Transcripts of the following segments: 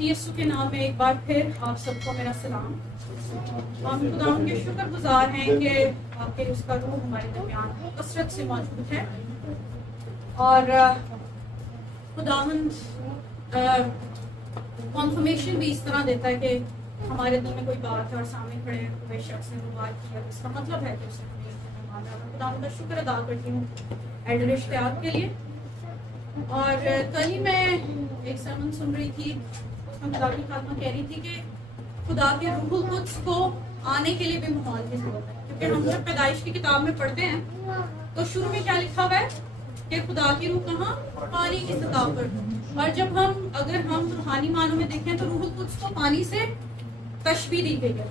مسیح یسوع کے نام میں ایک بار پھر آپ سب کو میرا سلام۔ ہم خداوند کے شکر گزار ہیں کہ واقعی اس کا روح ہمارے درمیان کثرت سے موجود ہے، اور خداوند کنفرمیشن بھی اس طرح دیتا ہے کہ ہمارے دل میں کوئی بات ہے اور سامنے کھڑے ہوئے شخص نے وہ بات کی، اس کا مطلب ہے کہ اسے ہمیں مانا۔ خداوند کا شکر ادا کرتی ہوں ایڈر اشتیاق کے لیے۔ اور کل ہی میں ایک سرمن سن رہی تھی، اس میں خدا کی خاتمہ کہہ رہی تھی کہ خدا کے روح القدس کو آنے کے لیے بھی ماحول کی ضرورت ہے، کیونکہ ہم جب پیدائش کی کتاب میں پڑھتے ہیں تو شروع میں کیا لکھا ہوا ہے کہ خدا کی روح کہاں؟ پانی کی سطح پر۔ اور جب اگر ہم روحانی معنوں میں دیکھیں تو روح القدس کو پانی سے تشبیہ دی گئی ہے،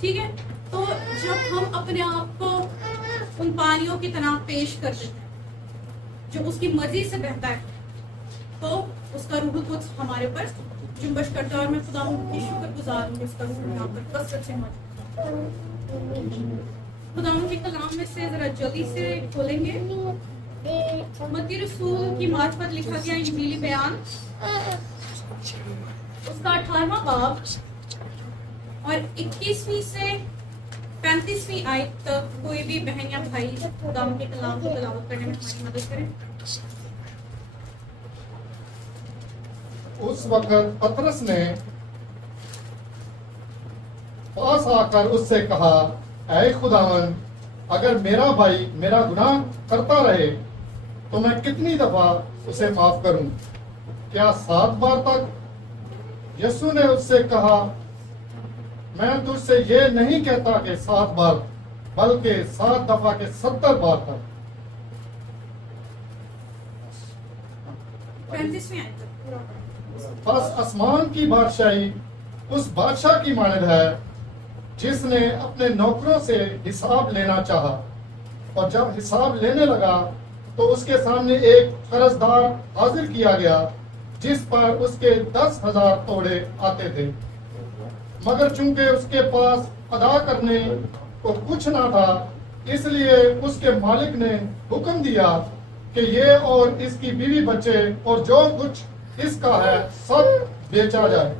ٹھیک ہے؟ تو جب ہم اپنے آپ کو ان پانیوں کی طرح پیش کر دیتے ہیں جو اس کی مرضی سے بہتا ہے، تو اس کا روح القدس ہمارے پر جنبش کرتا ہے، اور میں خدا کی شکر گزار ہوں کہ اس کا روح یہاں پر کثرت سے موجود ہے۔ خدا کے کلام میں سے ذرا جلدی سے کھولیں گے، متی رسول کی معرفت لکھا گیا انجیلی بیان، اس کا 18واں باب اور 21ویں سے 35ویں آیت تک کوئی بھی بہن یا بھائی خدا کے کلام کو تلاوت کرنے میں ہماری مدد کریں۔ اس وقت پطرس نے پاس آ کر اس سے کہا، اے خداوند، اگر میرا بھائی میرا گناہ کرتا رہے تو میں کتنی دفعہ اسے معاف کروں؟ کیا 7 بار تک؟ یسوع نے اس سے کہا، میں تجھ سے یہ نہیں کہتا کہ 7 بار، بلکہ 7 دفعہ کے 70 بار تک۔ 35ویں آیت تک۔ بس آسمان کی بادشاہی اس بادشاہ کی مانند ہے جس نے اپنے نوکروں سے حساب لینا چاہا، اور جب حساب لینے لگا تو اس کے سامنے ایک قرض دار حاضر کیا گیا جس پر اس کے 10,000 توڑے آتے تھے، مگر چونکہ اس کے پاس ادا کرنے کو کچھ نہ تھا، اس لیے اس کے مالک نے حکم دیا کہ یہ اور اس کی بیوی بچے اور جو کچھ اس کا ہے سب بیچا جائے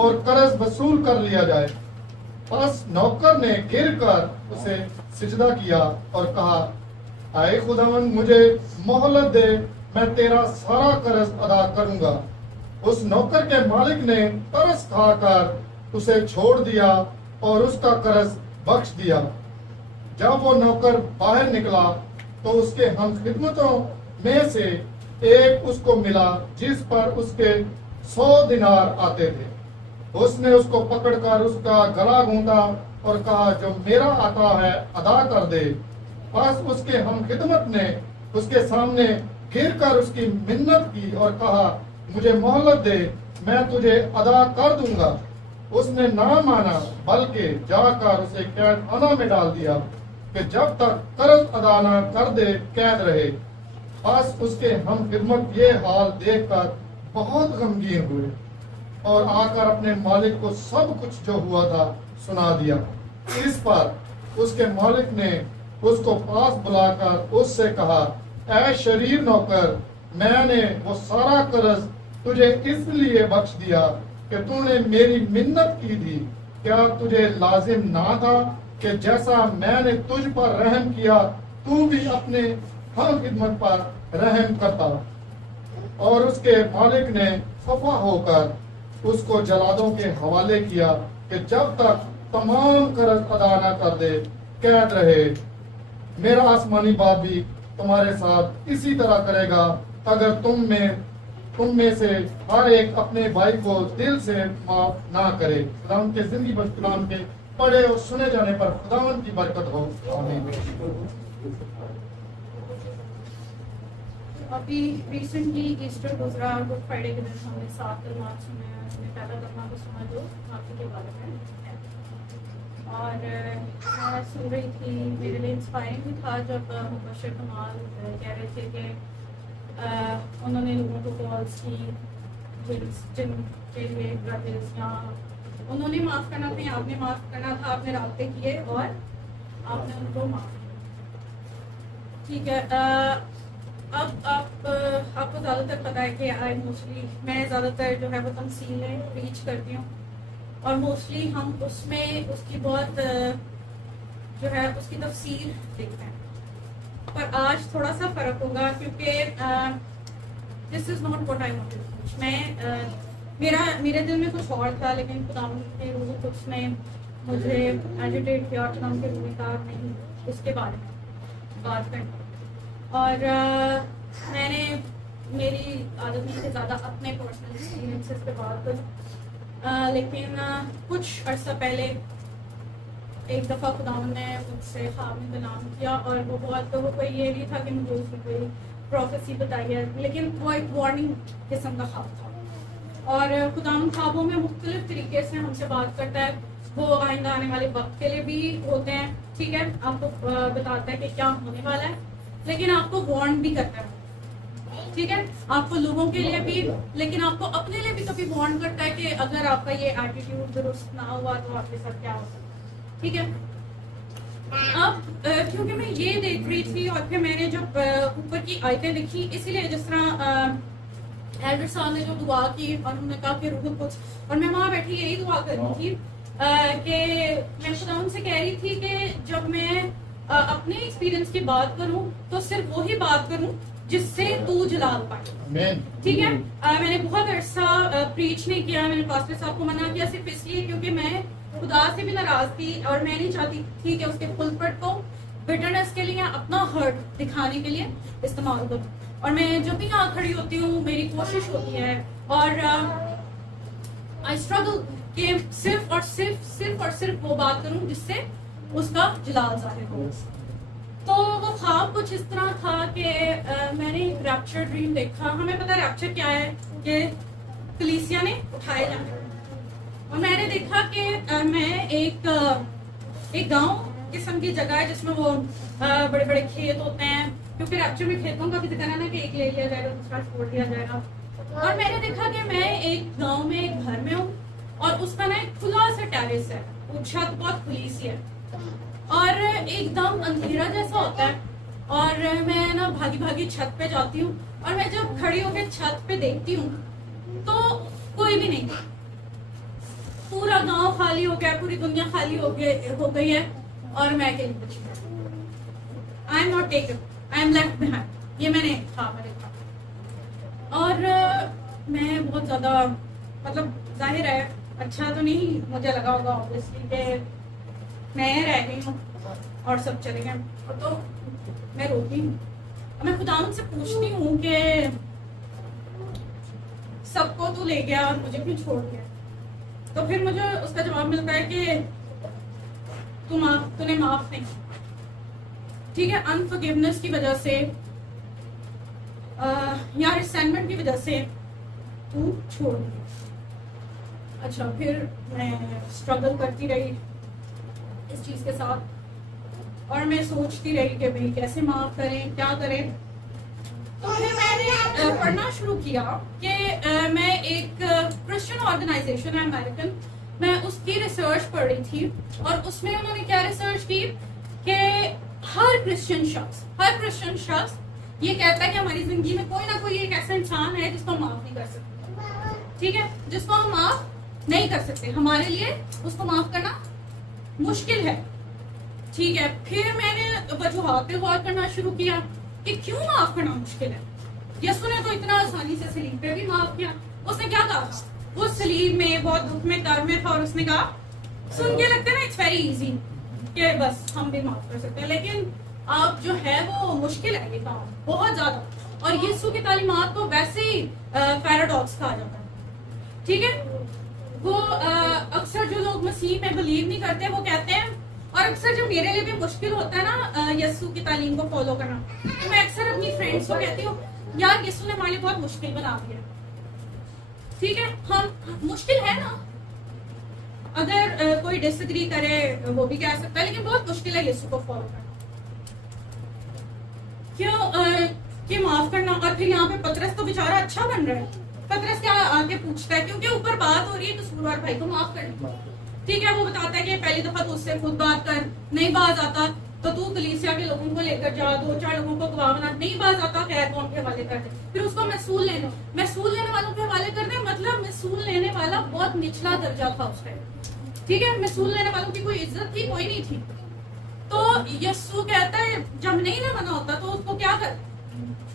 اور قرض وصول کر لیا جائے۔ پس نوکر نے گر کر اسے سجدہ کیا اور کہا، اے خداوند، مجھے مہلت دے، میں تیرا سارا قرض ادا کروں گا۔ اس نوکر کے مالک نے ترس کھا کر اسے چھوڑ دیا اور اس کا قرض بخش دیا۔ جب وہ نوکر باہر نکلا تو اس کے ہم خدمتوں میں سے ایک اس کو ملا جس پر اس کے 100 دینار آتے تھے۔ اس نے اس کو پکڑ کر اس کا گلا گھونٹا اور کہا، جو میرا آتا ہے ادا کر دے۔ پس اس کے ہم خدمت نے اس کے سامنے گر کر اس کی منت کی اور کہا، مجھے مہلت دے، میں تجھے ادا کر دوں گا۔ اس نے نہ مانا، بلکہ جا کر اسے قید خانہ میں ڈال دیا کہ جب تک قرض ادا نہ کر دے قید رہے۔ پس اس کے ہم خدمت یہ حال دیکھ کر بہت غمگین ہوئے اور آ کر اپنے مالک کو سب کچھ جو ہوا تھا سنا دیا۔ اس پر اس کے مالک نے اس کو پاس بلا کر اس سے کہا، اے شریر نوکر، میں نے وہ سارا قرض تجھے اس لیے بخش دیا کہ تو نے میری منت کی تھی۔ کیا تجھے لازم نہ تھا کہ جیسا میں نے تجھ پر رحم کیا تو بھی اپنے ہم خدمت پر رحم کرتا؟ اور اس کے مالک نے خفا ہو کر اس کو جلادوں کے حوالے کیا کہ جب تک تمام قرض ادا نہ کر دے قید رہے۔ میرا آسمانی باپ بھی تمہارے ساتھ اسی طرح کرے گا اگر تم میں سے ہر ایک اپنے بھائی کو دل سے معاف نہ کرے۔ خداوند کے زندگی بخش کلام کے پڑھے اور سنے جانے پر خداوند کی برکت ہو، آمین۔ ابھی ریسنٹلی ایسٹر گزرا، گڈ فرائیڈے کے دن ہم نے 7 کلمات سنے، ہم نے پہلا کلمہ کو سنا جو معافی کے بارے میں ہے، اور میں سن رہی تھی، میرے لیے انسپائرنگ بھی تھا جب مبشر کمال کہہ رہے تھے کہ انہوں نے لوگوں کو کالس کی جن کے لیے برادرز یا انہوں نے معاف کرنا تھا، آپ نے معاف کرنا تھا، آپ نے رابطے کیے اور آپ نے ان کو معاف کیا، ٹھیک ہے۔ اب آپ کو زیادہ تر پتہ ہے کہ میں زیادہ تر جو ہے وہ تمثیلیں پریچ کرتی ہوں، اور موسٹلی ہم اس میں اس کی بہت جو ہے اس کی تفسیر دیکھتے ہیں. پر آج تھوڑا سا فرق ہوگا کیونکہ this is not what I want to teach. میرے دل میں کچھ اور تھا، لیکن خداوند کے روح القدس نے مجھے ایجیٹیٹ کیا خداوند کے روح کا نہیں اس کے بارے میں بات کرنا. اور میں نے میری عادت نہیں کہ زیادہ اپنے پرسنل ایکسپیرینسز پہ بات کروں، لیکن کچھ عرصہ پہلے ایک دفعہ خداوند نے مجھ سے خواب میں کلام کیا، اور وہ کوئی یہ نہیں تھا کہ مجھے اس میں کوئی پروفیسی بتائی ہے، لیکن وہ ایک وارننگ قسم کا خواب تھا. اور خداوند خوابوں میں مختلف طریقے سے ہم سے بات کرتا ہے. وہ آئندہ آنے والے وقت کے لیے بھی ہوتے ہیں، ٹھیک ہے، آپ کو بتاتا ہے کہ کیا ہونے والا ہے، لیکن آپ کو وارن بھی کرتا ہے، ٹھیک ہے، آپ کو لوگوں کے لیے بھی، لیکن آپ کو اپنے لیے بھی کبھی وارن کرتا ہے کہ اگر آپ کا یہ ایٹیٹیوڈ درست نہ ہوا تو آپ کے ساتھ کیا ہوگا. ٹھیک ہے. اب کیونکہ میں یہ دیکھ رہی تھی اور پھر میں نے جب اوپر کی آیتیں دیکھی، اسی لیے جس طرح ایلڈر صاحب نے جو دعا کی اور انہوں نے کہا کہ روح القدس، اور میں وہاں بیٹھی یہی دعا کر رہی تھی کہ میں خداوند سے کہہ رہی تھی کہ جب میں اپنے ایکسپیرینس کی بات کروں تو صرف وہی بات کروں جس سے تو جلال پائے. ٹھیک ہے. میں نے بہت عرصہ پریچ نہیں کیا، میں نے پاسٹر صاحب کو منع کیا صرف اس لیے کیونکہ میں خدا سے بھی ناراض تھی اور میں نہیں چاہتی تھی کہ اس کے پلپٹ کو بٹرنس کے لیے اپنا ہرٹ دکھانے کے لیے استعمال کروں. اور میں جب بھی یہاں کھڑی ہوتی ہوں میری کوشش ہوتی ہے اور آئی اسٹرگل کہ صرف اور صرف وہ بات کروں جس سے اس کا جلال ظاہر ہو. تو وہ خواب کچھ اس طرح تھا کہ میں نے ایک ریپچر ڈریم دیکھا. ہمیں پتا ریپچر کیا ہے کہ کلیسیا نے اٹھائے جانا، اور میں نے دیکھا کہ میں ایک گاؤں قسم کی جگہ ہے جس میں وہ بڑے بڑے کھیت ہوتے ہیں، کیونکہ ریپچر میں کھیتوں کا بھی ذکر ہے نا کہ ایک لے لیا جائے گا دوسرا چھوڑ دیا جائے گا. اور میں نے دیکھا کہ میں ایک گاؤں میں ایک گھر میں ہوں اور اس کا نا ایک کھلا سا ٹیرس ہے، وہ چھت بہت کھلی سی ہے اور ایک دم اندھیرا جیسا ہوتا ہے. اور میں نا بھاگی چھت پہ جاتی ہوں اور میں جب کھڑی ہو کے چھت پہ دیکھتی ہوں تو کوئی بھی نہیں، پورا گاؤں خالی ہو گیا، پوری دنیا خالی ہو گئی ہے اور میں اکیلی بچی ہوں. I am not taken, I am left behind. یہ میں نے خواب میں دیکھا اور میں بہت زیادہ مطلب ظاہر ہے اچھا تو نہیں مجھے لگا ہوگا اوبویسلی کہ میں رہ گئی ہوں اور سب چلے گئے. اور تو میں روتی ہوں اور میں خداوند سے پوچھتی ہوں کہ سب کو تو لے گیا اور مجھے کیوں چھوڑ گیا. تو پھر مجھے اس کا جواب ملتا ہے کہ تو نے معاف نہیں. ٹھیک ہے، انفورگیونیس کی وجہ سے یا ریسینٹمنٹ کی وجہ سے تو چھوڑ گیا. اچھا، پھر میں اسٹرگل کرتی رہی اس چیز کے ساتھ اور میں سوچتی رہی کہ بھائی کیسے معاف کریں، کیا کریں. تو پھر میں نے پڑھنا شروع کیا کہ میں ایک کرسچن آرگنائزیشن ہے امریکن، میں اس کی ریسرچ پڑھ رہی تھی اور اس میں انہوں نے کیا ریسرچ کی کہ ہر کرسچن شخص یہ کہتا ہے کہ ہماری زندگی میں کوئی نہ کوئی ایک ایسا انسان ہے جس کو ہم معاف نہیں کر سکتے. ٹھیک ہے، جس کو ہم معاف نہیں کر سکتے، ہمارے لیے اس کو معاف کرنا مشکل ہے. ٹھیک ہے، پھر میں نے وجوہات پہ غور کرنا شروع کیا کہ کیوں معاف کرنا مشکل ہے. یسوع نے تو اتنا آسانی سے صلیب پہ بھی معاف کیا. اس نے کیا کہا؟ وہ صلیب میں بہت دکھ میں کر میں تھا اور اس نے کہا، سن کے لگتا ہے نا اٹس ویری ایزی کہ بس ہم بھی معاف کر سکتے ہیں، لیکن آپ جو ہے وہ مشکل ہے یہ کام بہت زیادہ. اور یسوع کی تعلیمات کو ویسے ہی پیراڈاکس کہا جاتا ہے. ٹھیک ہے، وہ اکثر جو لوگ مسیح میں بلیو نہیں کرتے وہ کہتے ہیں، اور اکثر جو میرے لیے بھی مشکل ہوتا ہے نا یسوع کی تعلیم کو فالو کرنا، تو میں اکثر اپنی فرینڈس کو کہتی ہوں یار یسوع نے ہمارے لیے بہت مشکل بنا دیا. ٹھیک ہے، ہم مشکل ہے نا، اگر کوئی ڈس ایگری کرے وہ بھی کہہ سکتا ہے، لیکن بہت مشکل ہے یسوع کو فالو کرنا. کیوں کہ معاف کرنا. اور پھر یہاں پہ پطرس تو بیچارہ اچھا بن رہا ہے. پطرس کیا آگے پوچھتا ہے کیونکہ اوپر بات ہو رہی ہے قصوروار بھائی کو معاف کرنا. ٹھیک ہے، وہ بتاتا ہے کہ پہلی دفعہ تو اس سے خود بات کر، نہیں باز آتا تو تو کلیسیا کے لوگوں کو لے کر جا, 2-4 لوگوں کو گواہ بنا, نہیں باز آتا خیر قوم کے حوالے کر دے, پھر اس کو محصول لینے والوں کے حوالے کر دیں. مطلب محصول لینے والا بہت نچلا درجہ تھا اس ٹائم, ٹھیک ہے, محصول لینے والوں کی کوئی عزت تھی کوئی نہیں تھی. تو یسوع کہتا ہے جب نہیں نہ بنا ہوتا تو اس کو کیا کر,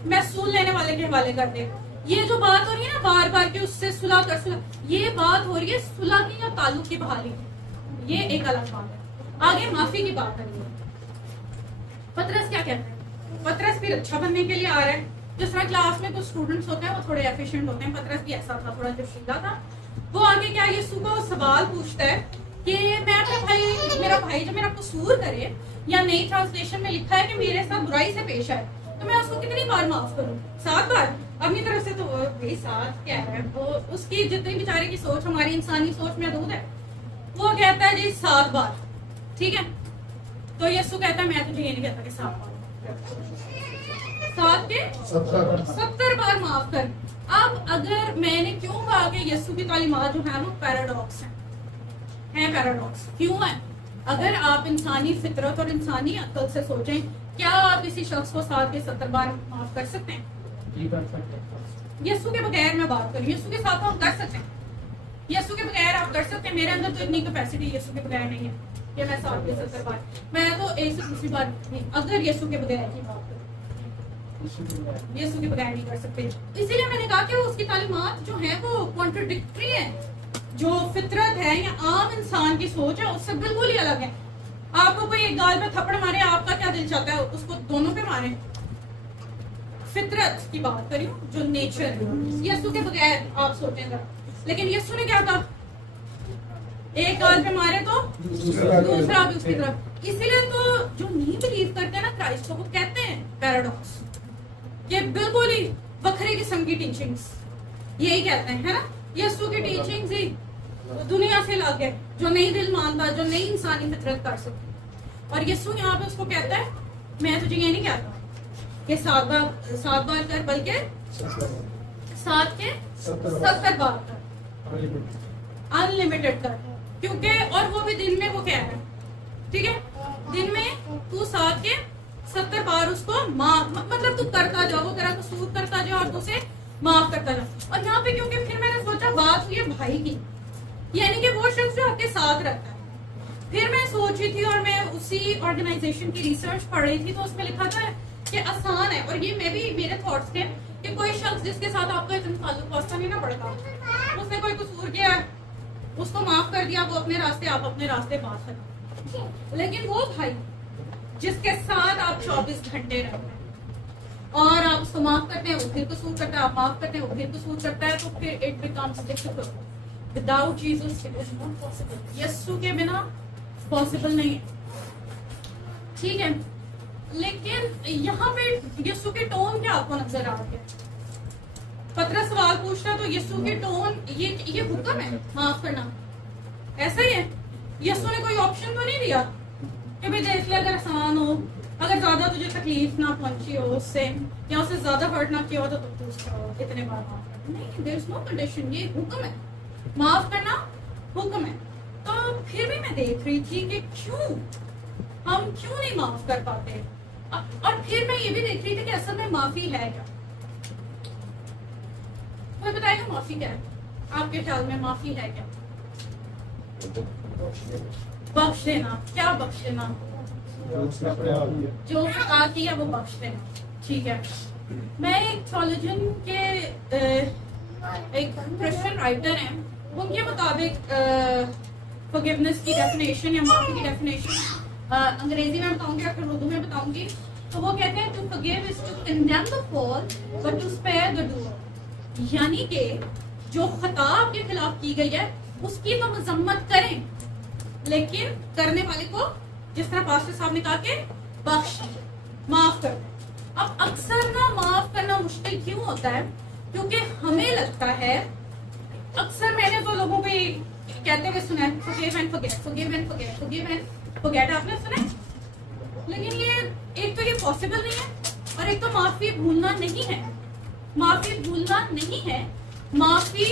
محصول لینے والے کے حوالے کر دے. یہ جو بات ہو رہی ہے نا بار بار کہ اس سے صلح کر, یہ بات ہو رہی ہے صلح کی یا تعلق کی بحالی کی, یہ ایک الگ بات ہے. آگے معافی کی بات کریں گے. پطرس کیا کہتا ہے, پطرس پھر اچھا بننے کے لیے آ رہا ہے. جس طرح کلاس میں کچھ اسٹوڈنٹس ہوتے ہیں وہ تھوڑے ایفیشینٹ ہوتے ہیں, پطرس بھی ایسا تھا, تھوڑا جوشیلا تھا. وہ آگے کیا یسوع کو سوال پوچھتا ہے کہ میں اپنے بھائی, میرا بھائی جو میرا قصور کرے, یا نئی ٹرانسلیشن میں لکھا ہے کہ میرے ساتھ برائی سے پیش آئے, تو میں اس کو کتنی بار معاف کروں, 7 بار. اپنی طرف سے تو بھائی 7 کیا ہے, وہ اس کی جتنی بیچارے کی سوچ ہماری انسانی سوچ محدود ہے. وہ کہتا ہے جی 7 بار, ٹھیک ہے. تو یسوع کہتا ہے میں تجھے یہ نہیں کہتا کہ 7 بار, 7 کے 70 بار معاف کر. اب اگر میں نے کیوں کہا کہ یسوع کی تعلیمات جو ہیں وہ پیراڈاکس ہیں پیراڈاکس کیوں ہے؟ اگر آپ انسانی فطرت اور انسانی عقل سے سوچیں, کیا آپ کسی شخص کو 7 کے 70 بار معاف کر سکتے ہیں؟ یسوع کے بغیر میں بات کروں, یسوع کے ساتھ ہم کر سکتے ہیں, یسوع کے بغیر آپ کر سکتے ہیں. میرے اندر تو اتنی کیپیسٹی یسوع کے بغیر نہیں ہے کہ میں 7 کے 70 بار, میں تو ایک سے دوسری بار نہیں, اگر یسوع کے بغیر کی بات کروں, یسوع کے بغیر نہیں کر سکتے. اسی لیے میں نے کہا کہ اس کی تعلیمات جو ہیں وہ کانٹرڈکٹری ہیں. جو فطرت ہے یا عام انسان کی سوچ ہے اس سے بالکل ہی الگ ہے. آپ کو کوئی ایک گال پہ تھپڑ مارے, آپ کا کیا دل چاہتا ہے اس کو دونوں پہ مارے؟ فطرت کی بات کری ہوں, جو نیچر ہے. یسوع کے بغیر آپ سوچیں گا, لیکن یسوع نے کیا کہا, ایک گال پہ مارے تو دوسرا بھی اس کی طرف. اسی لیے تو جو نہیں بلیو کرتے ہیں نا کرائسٹ کو, وہ کہتے ہیں پیراڈاکس, یہ بالکل ہی وکھرے قسم کی ٹیچنگز, یہی کہتے ہیں, ہے نا. یسوع کی ٹیچنگز ہی دنیا سے الگ ہے, جو نہیں دل مانتا, جو نہیں انسانی فطرت کر سکتی. اور یسوع یہاں پہ اس کو کہتا ہے میں تجھے یہ نہیں کہتا کہ 7 بار کر, بلکہ 7 کے 70 بار کر, انلمیٹڈ کر. کیونکہ اور وہ بھی دن میں, وہ کہہ رہا ہے, ٹھیک ہے, دن میں تو 7 کے 70 بار اس کو معاف, مطلب تو کرتا جا, وہ تیرا قصور کرتا جا اور تو اسے معاف کرتا جا. اور یہاں پہ کیونکہ پھر میں نے سوچا بات ہوئی ہے بھائی کی, یعنی کہ وہ شخص جو آپ کے ساتھ رہتا ہے. پھر میں سوچ رہی تھی اور میں اسی آرگنائزیشن کی ریسرچ پڑھ رہی تھی, تو اس میں لکھا تھا کہ آسان ہے, اور یہ میں بھی میرے تھاٹس تھے کہ کوئی شخص جس کے ساتھ آپ کا اتنا تعلق واسطہ نہیں نہ پڑتا, اس نے کوئی قصور کیا, اس کو معاف کر دیا, وہ اپنے راستے, آپ اپنے راستے بات کریں. لیکن وہ بھائی جس کے ساتھ آپ 24 گھنٹے رہتے ہیں اور آپ اس کو معاف کرتے ہیں, وہ پھر قصور کرتا ہے, آپ معاف کرتے ہیں, وہ پھر قصور کرتا ہے, تو پھر it becomes difficult. Without Jesus it is not possible. یسوع کے بنا پاسبل نہیں ہے, ٹھیک ہے. لیکن یہاں پہ یسوع کے ٹون کیا آپ کو نظر آ گیا؟ پطرس سوال پوچھتا تو یسوع کے ٹون, یہ حکم ہے معاف کرنا, ایسا ہی ہے. یسوع نے کوئی آپشن تو نہیں دیا کہ بھائی دیکھ لے اگر آسان ہو, اگر زیادہ تجھے تکلیف نہ پہنچی ہو اس سے, یا اس سے زیادہ ہرٹ نہ کیا ہو تو پوچھ کرو اتنے بار معاف کرنا. نہیں, دیر از نو کنڈیشن, یہ حکم ہے, معاف کرنا حکم ہے. تو پھر بھی میں دیکھ رہی تھی کہ ہم کیوں نہیں معاف کر پاتے, اور پھر میں یہ بھی دیکھ رہی تھی کہ اصل میں معافی ہے کیا. کوئی بتائے گا معافی کیا ہے آپ کے خیال میں؟ معافی ہے کیا؟ بخش دینا. کیا بخش دینا؟ جو خطا کی ہے وہ بخش دینا, ٹھیک ہے. میں ایک تھیولوجن کے ایک کرسچن رائٹر ہیں, ان کے مطابق forgiveness کی ڈیفینیشن یا معافی کی ڈیفینیشن انگریزی میں بتاؤں گی یا پھر اردو میں بتاؤں گی. تو وہ کہتے ہیں to forgive is to condemn the fault but to spare the doer. یعنی کہ جو خطا آپ کے خلاف کی گئی ہے اس کی تو مذمت کریں, لیکن کرنے والے کو جس طرح پاسٹر صاحب نے کہا کہ بخش, معاف کر دیں. اب اکثر نا معاف کرنا مشکل کیوں ہوتا ہے؟ کیونکہ ہمیں لگتا ہے, اکثر میں نے تو لوگوں پہ کہتے ہوئے سنا ہے forgive and forget, forgive and forget, forgive and forget, آپ نے سنا ہے. لیکن یہ ایک تو یہ پاسبل نہیں ہے, اور ایک تو معافی بھولنا نہیں ہے. معافی بھولنا نہیں ہے, معافی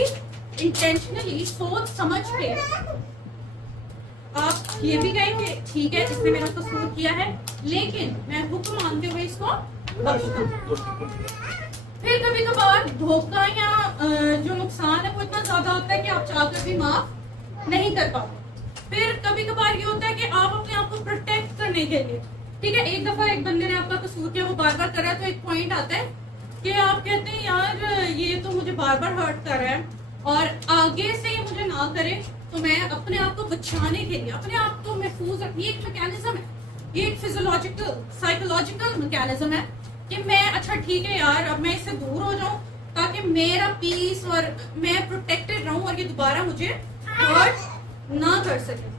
انٹینشنلی سوچ سمجھ کے آپ یہ بھی کہیں کہ ٹھیک ہے اس نے میرا قصور کیا ہے لیکن میں حکم مانتے ہوئے اس کو بخشتا ہوں. پھر کبھی کبھار دھوکہ یا جو نقصان ہے وہ اتنا زیادہ ہوتا ہے کہ آپ چاہ کر بھی معاف نہیں کر پاتے. پھر کبھی کبھار یہ ہوتا ہے کہ آپ اپنے آپ کو پروٹیکٹ کرنے کے لیے ٹھیک ہے ایک دفعہ ایک بندے نے آپ کا قصور کیا وہ بار بار کر رہا ہے تو ایک پوائنٹ آتا ہے کہ آپ کہتے ہیں یار یہ تو مجھے بار بار ہرٹ کر رہا ہے اور آگے سے یہ مجھے نہ کرے تو میں اپنے آپ کو بچانے کے لیے اپنے آپ کو محفوظ رکھنے ایک میکینزم ہے یہ ایک فزیولوجیکل سائیکولوجیکل میکینزم ہے کہ میں اچھا ٹھیک ہے یار اب میں اس سے دور ہو جاؤں تاکہ میرا پیس اور میں پروٹیکٹڈ رہوں اور یہ دوبارہ مجھے ہرٹ نہ کر سکے.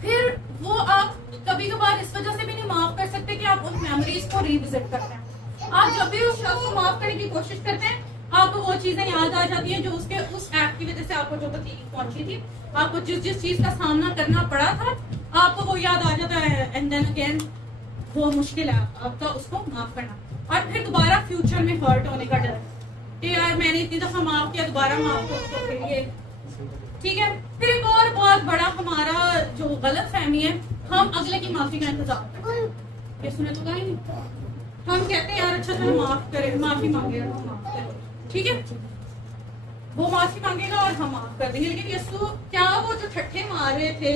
پھر وہ آپ کبھی کبھار اس وجہ سے بھی نہیں معاف کر سکتے کہ آپ ان میموریز کو ریوزٹ کرتے ہیں. آپ جب بھی اس شخص کو معاف کرنے کی کوشش کرتے ہیں آپ کو وہ چیزیں یاد آ جاتی ہیں جو اس ایکٹ کی وجہ سے آپ کو جو تکلیف پہنچی تھی آپ کو جس چیز کا سامنا کرنا پڑا تھا آپ کو وہ یاد آ جاتا ہے اینڈ دین اگین وہ مشکل ہے آپ کا اس کو معاف کرنا. اور پھر دوبارہ فیوچر میں ہرٹ ہونے کا ڈر کہ یار میں نے اتنی دفعہ معاف کیا دوبارہ معاف کر تو پھر یہ ٹھیک ہے. پھر ایک اور بہت بڑا ہمارا جو غلط فہمی ہے ہم اگلے کی معافی کا انتظار کرتے ہیں. یہ سنے تو گا ہی نہیں ہم کہتے ہیں یار اچھا چلو معاف کرے معافی مانگے گا معاف کرے ٹھیک ہے وہ معافی مانگے گا اور ہم معاف کر دیں گے. لیکن یسوع کیا وہ جو ٹھٹھے مار رہے تھے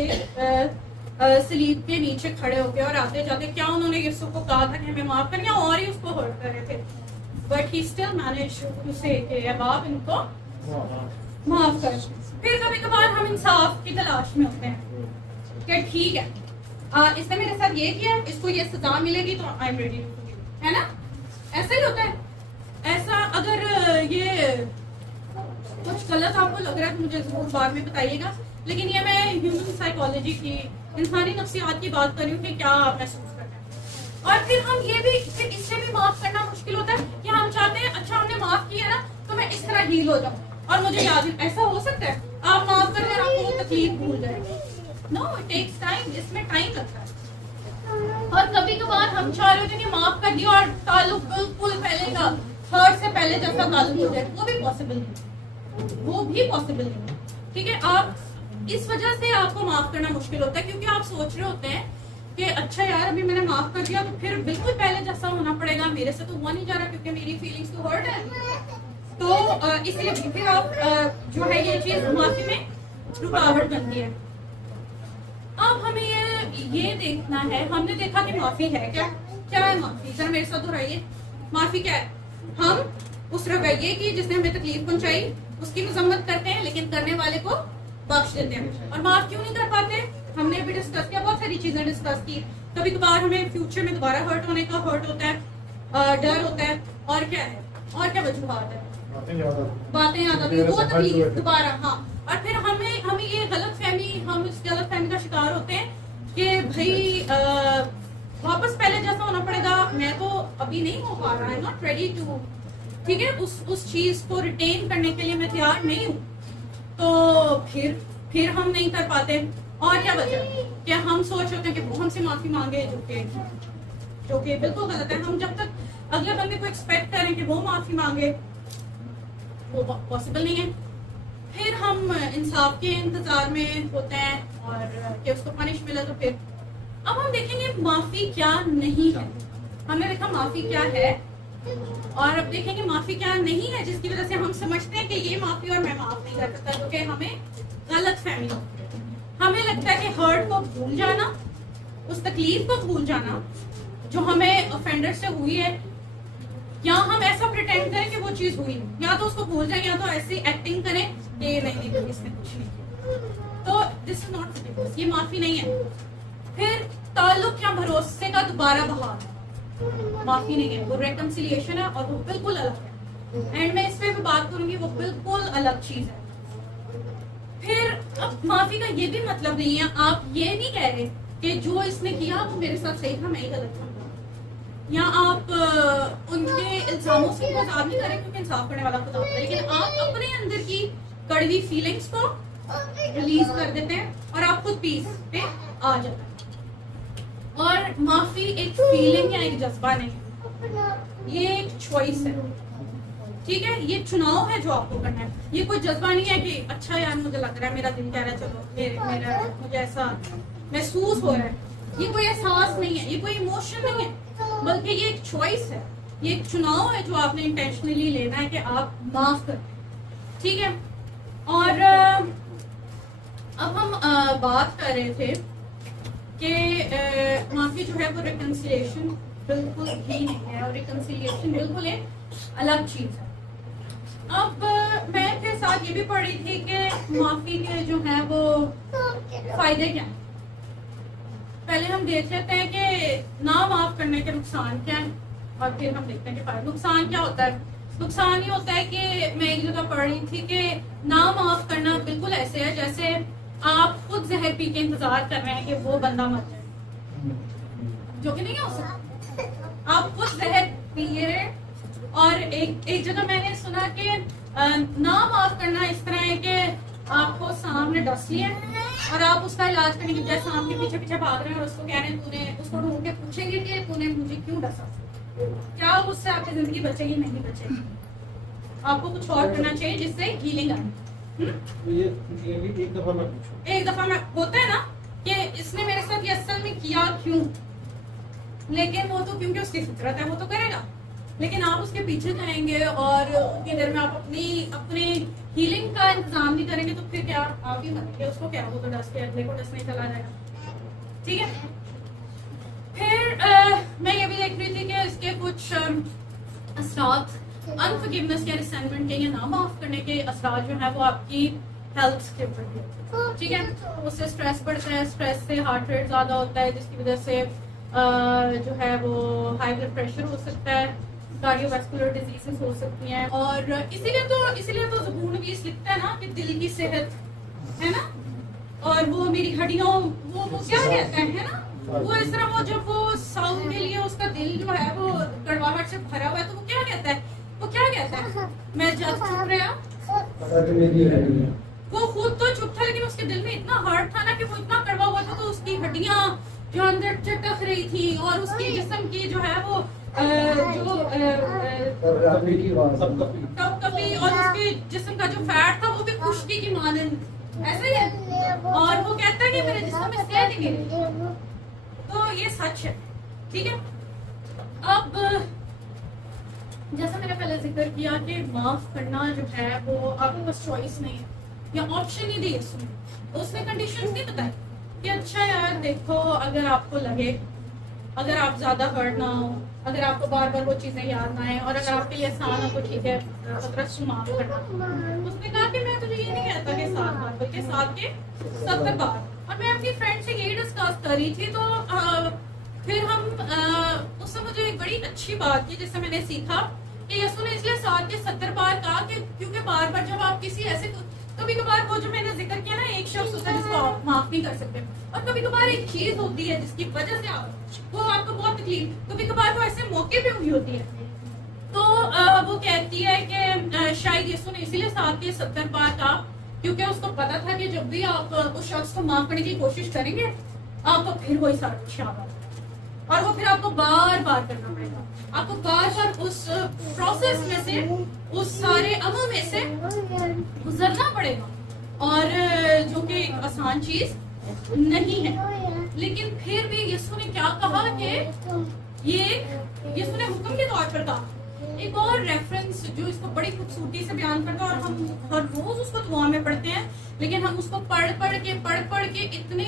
سلیب کے نیچے کھڑے ہو کے اور آتے جاتے کیا انہوں نے یسوع کو کہا تھا کہ ہمیں معاف کریں اور ہی اس کو ہرٹ کر رہے تھے but he still manage to say کہ اب آپ ان کو معاف کریں. پھر کبھی کبھار ہم انصاف کی تلاش میں ہوتے ہیں کہ ٹھیک ہے اس نے میرے ساتھ یہ کیا اس کو یہ سزا ملے گی تو آئی ایم ریڈی ہے نا ایسا ہی ہوتا ہے. ایسا اگر یہ کچھ غلط آپ کو لگ رہا ہے تو مجھے ضرور بعد میں بتائیے گا لیکن یہ میں ہیومن سائیکالوجی کی انسانی نفسیات کی بات کر رہی ہوں کہ کیا آپ محسوس کرتے ہیں. اور پھر ہم یہ بھی پھر اس سے بھی معاف کرنا مشکل ہوتا ہے کہ ہم چاہتے ہیں اچھا ہم نے معاف کیا نا تو میں اس طرح ہیل ہو جاؤں اور مجھے یاد ایسا ہو سکتا ہے آپ معاف کر دیں آپ کو وہ تکلیف بھول جائے گی. نو اٹ ٹیکس ٹائم اس میں ٹائم لگتا ہے. اور کبھی کبھار ہم چاہ رہے ہوتے ہیں کہ معاف کر دیا اور تعلق بالکل پہلے کا ہرٹ سے پہلے جیسا تعلق ہو جائے وہ بھی پاسبل نہیں ٹھیک ہے. آپ اس وجہ سے آپ کو معاف کرنا مشکل ہوتا ہے کیونکہ آپ سوچ رہے ہوتے ہیں کہ اچھا یار ابھی میں نے معاف کر دیا تو پھر بالکل پہلے جیسا ہونا پڑے گا میرے سے تو ہوا نہیں جا رہا کیونکہ میری فیلنگس تو ہرٹ ہے تو اس لیے پھر آپ جو ہے یہ چیز معافی میں رکاوٹ بنتی ہے. اب ہمیں یہ دیکھنا ہے ہم نے دیکھا کہ معافی ہے کیا ہے معافی ذرا میرے ساتھ دہرائیے. معافی کیا ہے ہم اس رویے کی جس نے ہمیں تکلیف پہنچائی اس کی مذمت کرتے ہیں لیکن کرنے والے کو بخش دیتے ہیں. اور معاف کیوں نہیں کر پاتے ہم نے ابھی ڈسکس کیا بہت ساری چیزیں ڈسکس کی. کبھی کبھار ہمیں فیوچر میں دوبارہ ہرٹ ہونے کا ہرٹ ہوتا ہے ڈر ہوتا ہے اور کیا ہے اور کیا وجوہات ہے باتیں یاد آتی ہیں وہ تکلیف دوبارہ ہاں. اور پھر ہمیں یہ غلط فہمی ہم اس غلط فہمی کا شکار ہوتے ہیں کہ بھائی واپس پہلے جیسا ہونا پڑے گا میں تو ابھی نہیں ہو پا رہا ہے ناٹ ریڈی ٹو ٹھیک ہے اس چیز کو ریٹین کرنے کے لیے میں تیار نہیں ہوں تو پھر ہم نہیں کر پاتے. اور کیا وجہ کہ ہم سوچ ہوتے ہیں کہ وہ ہم سے معافی مانگے جو کہ بالکل غلط ہے. ہم جب تک اگلے بندے کو ایکسپیکٹ کریں کہ وہ معافی مانگے وہ پاسبل نہیں ہے. پھر ہم انصاف کے انتظار میں ہوتے ہیں اور کہ اس کو پنش ملے تو پھر اب ہم دیکھیں گے معافی کیا نہیں ہے. ہم نے دیکھا معافی کیا ہے اور اب دیکھیں گے معافی کیا نہیں ہے جس کی وجہ سے ہم سمجھتے ہیں کہ یہ معافی اور میں معاف نہیں کر سکتا جو کہ ہمیں غلط فہمی ہوتی ہے. ہمیں لگتا ہے کہ ہرٹ کو بھول جانا اس تکلیف کو بھول جانا جو ہمیں offender سے ہوئی ہے یا ہم ایسا پریٹینڈ کریں کہ وہ چیز ہوئی نہیں یا تو اس کو بھول جائیں یا تو ایسی ایکٹنگ کریں کہ نہیں اس نے کچھ نہیں کیا تو دس از ناٹ فورگیونیس یہ معافی نہیں ہے. پھر تعلق یا بھروسے کا دوبارہ بحال معافی نہیں ہے وہ ریکنسیلیشن ہے اور وہ بالکل الگ ہے. اینڈ میں اس پہ بھی بات کروں گی وہ بالکل الگ چیز ہے. پھر اب معافی کا یہ بھی مطلب نہیں ہے آپ یہ نہیں کہہ رہے کہ جو اس نے کیا وہ میرے ساتھ صحیح تھا میں ہی غلط تھا یا آپ ان کے الزاموں سے آزاد نہیں کریں کیونکہ انصاف کرنے والا خدا ہوتا ہے لیکن آپ اپنے اندر کی کڑوی فیلنگس کو ریلیز کر دیتے ہیں اور آپ خود پیس پہ آ جاتا ہے. اور معافی ایک فیلنگ یا ایک جذبہ نہیں ہے یہ ایک چوائس ہے. ٹھیک ہے, یہ چناؤ ہے جو آپ کو کرنا ہے. یہ کوئی جذبہ نہیں ہے کہ اچھا یار مجھے لگ رہا ہے, میرا دل کہہ رہا ہے چلو مجھے ایسا محسوس ہو رہا ہے. یہ کوئی احساس نہیں ہے, یہ کوئی ایموشن نہیں ہے, بلکہ یہ ایک چوائس ہے, یہ ایک چناؤ ہے جو آپ نے انٹینشنلی لینا ہے کہ آپ معاف کریں. ٹھیک ہے. اور اب ہم بات کر رہے تھے کہ معافی جو ہے وہ ریکنسیلیشن بالکل ہی نہیں ہے, اور ریکنسیلیشن بالکل ایک الگ چیز ہے. اب میں پھر ساتھ یہ بھی پڑھ رہی تھی کہ معافی کے جو ہیں وہ فائدے کیا ہیں. پہلے ہم دیکھ لیتے ہیں کہ نہ معاف کرنے کے نقصان کیا ہیں, اور پھر ہم دیکھتے ہیں کہ فائدہ. نقصان کیا ہوتا ہے؟ نقصان یہ ہوتا ہے کہ میں ایک جگہ پڑھ رہی تھی کہ نہ معاف کرنا بالکل ایسے ہے جیسے آپ خود زہر پی کے انتظار کر رہے ہیں کہ وہ بندہ مر جائے, جو کہ نہیں ہو سکتا. آپ خود زہر پیے رہے. اور ایک جگہ میں نے سنا کہ نہ معاف کرنا اس طرح ہے کہ آپ کو سام نے ڈس لیا اور آپ اس کا علاج کرنے کی بجائے سام کے پیچھے پیچھے بھاگ رہے ہیں اور اس کو کہہ رہے ہیں, تو نے اس کو ڈھونڈ کے پوچھیں گے کہ تو نے مجھے کیوں ڈسا, کیا اس سے آپ کی زندگی بچے گی؟ نہیں بچے گی. آپ کو کچھ اور کرنا چاہیے جس سے ہیلنگ آئے. ایک دفعہ میں ہوتا ہے نا کہ اس نے میرے ساتھ یہ اصل میں کیا کیوں, لیکن وہ تو کیونکہ اس کی فطرت ہے, وہ تو کرے گا. لیکن آپ اس کے پیچھے جائیں گے اور اتنی دیر میں آپ اپنی ہیلنگ کا انتظام نہیں کریں گے تو پھر کیا آپ ہی مریں گے. اس کو کیا, وہ تو ڈس کے اگلے کو ڈس نہیں چلا جائے گا. ٹھیک ہے. پھر میں یہ بھی دیکھ رہی تھی کہ اس کے کچھ اثرات انفورگیونیس یا ریسینٹمنٹ کے یا نہ معاف کرنے کے اثرات جو ہیں وہ آپ کی ہیلتھ کے اوپر بھی. ٹھیک ہے. اس سے اسٹریس بڑھتا ہے, اسٹریس سے ہارٹ ریٹ زیادہ ہوتا ہے جس کی وجہ سے جو ہے وہ ہائی بلڈ پریشر ہو سکتا ہے, کارڈیو ویسکولر ڈیزیزز ہو سکتی ہیں. اور اسی لیے تو زبون نویس لکھتا ہے نا کہ دل کی صحت ہے نا, اور وہ میری ہڈیوں وہ کیا کہتا ہے نا, وہ اس طرح وہ جب وہ ساؤنڈ کے لیے اس کا دل جو ہے وہ کڑواہٹ سے بھرا ہوا ہے تو وہ کیا کہتا ہے, میں جب چھپ رہا, وہ خود تو چپ تھا لیکن اس کے دل میں اتنا ہارٹ تھا نا کہ وہ اتنا کڑوا ہوا تھا تو اس کی ہڈیاں جو اندر چٹک رہی تھی اور اس کی جسم کی جو ہے وہ کپی اور اس کے جسم کا جو فیٹ تھا وہ بھی خشکی کی مانند ایسا ہی ہے. اور وہ کہتا ہے کہ میرے جسم میں صحت ہی نہیں. تو یہ سچ ہے. ٹھیک ہے. اب جیسا میں نے پہلے ذکر کیا کہ معاف کرنا جو ہے وہ آپ کے پاس چوائس نہیں ہے یا آپشن ہی دی اس نے کنڈیشنز نہیں بتائی کہ اچھا یار دیکھو اگر آپ کو لگے, اگر آپ زیادہ ہرٹ نہ ہو, اگر آپ کو بار بار وہ چیزیں یاد نہ آئیں اور اگر آپ کے لیے آسان ہو تو ٹھیک ہے 17 معاف کرنا. اس نے کہا کہ میں تجھے یہ نہیں کہتا کہ 7 بار بلکہ 7 کے 70 بار. اور میں اپنی فرینڈ سے یہی ڈسکس کر رہی تھی تو پھر ہم اس نے مجھے ایک بڑی اچھی بات کی جس سے میں نے سیکھا کہ یسوع نے اس لیے 7 کے 70 بار کہا کہ کیونکہ بار بار جب آپ کسی ایسے کبھی کبھار وہ جو میں نے ذکر کیا نا ایک شخص ہوتا ہے جس کو آپ معاف نہیں کر سکتے, اور کبھی کبھار ایک چیز ہوتی ہے جس کی وجہ سے وہ آپ کو بہت تکلیف, کبھی کبھار وہ ایسے موقع پہ ہوئی ہوتی ہے. تو وہ کہتی ہے کہ شاید یسوع نے اسی لیے 7 کے 70 بار کہا کیونکہ اس کو پتا تھا کہ جب بھی آپ اس شخص کو معاف کرنے کی کوشش کریں گے آپ کو پھر وہی سارا کچھ یاد آئے اور وہ پھر آپ کو بار بار کرنا پڑے گا. آپ کو بار بار اس پروسیس میں سے اس سارے عمل میں سے گزرنا پڑے گا, اور جو کہ ایک آسان چیز نہیں ہے. لیکن پھر بھی یسوع نے کیا کہا کہ یہ یسوع نے حکم کے طور پر کہا. ایک اور ریفرنس جو اس کو بڑی خوبصورتی سے بیان کرتا ہے اور ہم ہر روز اس کو دعا میں پڑھتے ہیں لیکن ہم اس کو پڑھ کے اتنے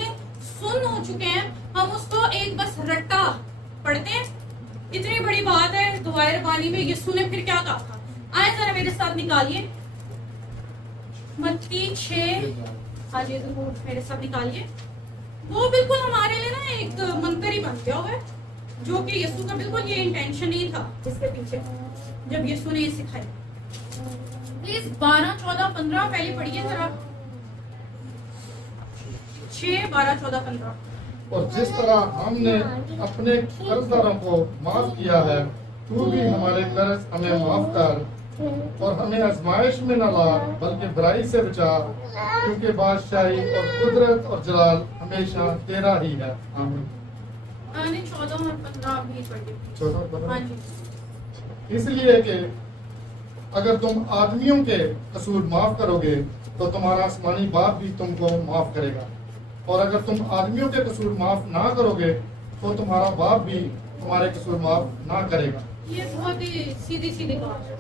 سن ہو چکے ہیں, ہم اس کو ایک بس رٹا پڑھتے ہیں. اتنی بڑی بات ہے دعائے ربانی میں یسوع نے پھر کیا کہا تھا. آئے ذرا میرے ساتھ نکالیے متی 6. ہاں جی ضرور میرے ساتھ نکالیے. وہ بالکل ہمارے لیے نا ایک منتر ہی بن گیا ہوا ہے جو کہ یسوع کا بالکل یہ انٹینشن نہیں تھا اس کے پیچھے جب یسوع نے یہ سکھائی. پلیز 12, 14, 15 پہلے پڑھیے ذرا. 6, 12, 14, 15. اور جس طرح ہم نے اپنے قرض داروں کو معاف کیا ہے تو بھی ہمارے قرض ہمیں معاف کر اور ہمیں آزمائش میں نہ لا بلکہ برائی سے بچا کیونکہ بادشاہی اور قدرت اور جلال ہمیشہ تیرا ہی ہے. آمین. 14 اور 15 بھی پڑھیے. ہاں جی. اس لیے کہ اگر تم آدمیوں کے قصور معاف کرو گے تو تمہارا آسمانی باپ بھی تم کو معاف کرے گا، اور اگر تم آدمیوں کے قصور معاف نہ کرو گے تو تمہارا باپ بھی تمہارے قصور معاف نہ کرے گا۔ یہ بہت ہی سیدھی سیدھی بات ہے،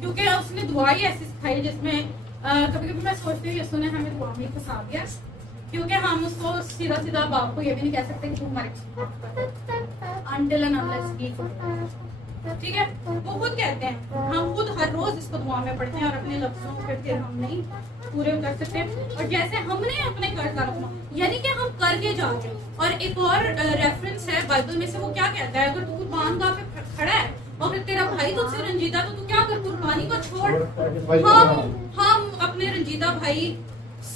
کیونکہ اس نے دعا ہی ایسی سکھائی جس میں کبھی کبھی میں سوچتی ہوں یسوع نے ہمیں دعا میں پھنسا دیا، کیونکہ ہم اس کو سیدھا سیدھا باپ کو یہ بھی نہیں کہہ سکتے کہ تم ہمارے قصور معاف کر، until and unless he forgives۔ ٹھیک ہے، وہ خود کہتے ہیں، ہم خود ہر روز اس کو دعا میں پڑھتے ہیں اور اپنے لفظوں پہ پھر ہم نہیں پورے کر سکتے، اور جیسے ہم نے اپنے قرض رکھنا یعنی کہ ہم کر کے جا رہے ہیں۔ اور ایک اور ریفرنس ہے بائبل میں سے، وہ کیا کہتا ہے، اگر تو قربان گاہ پہ کھڑا ہے اور تیرا بھائی تجھ سے رنجیدہ تو کیا کر، قربانی کو چھوڑ۔ ہم اپنے رنجیدہ بھائی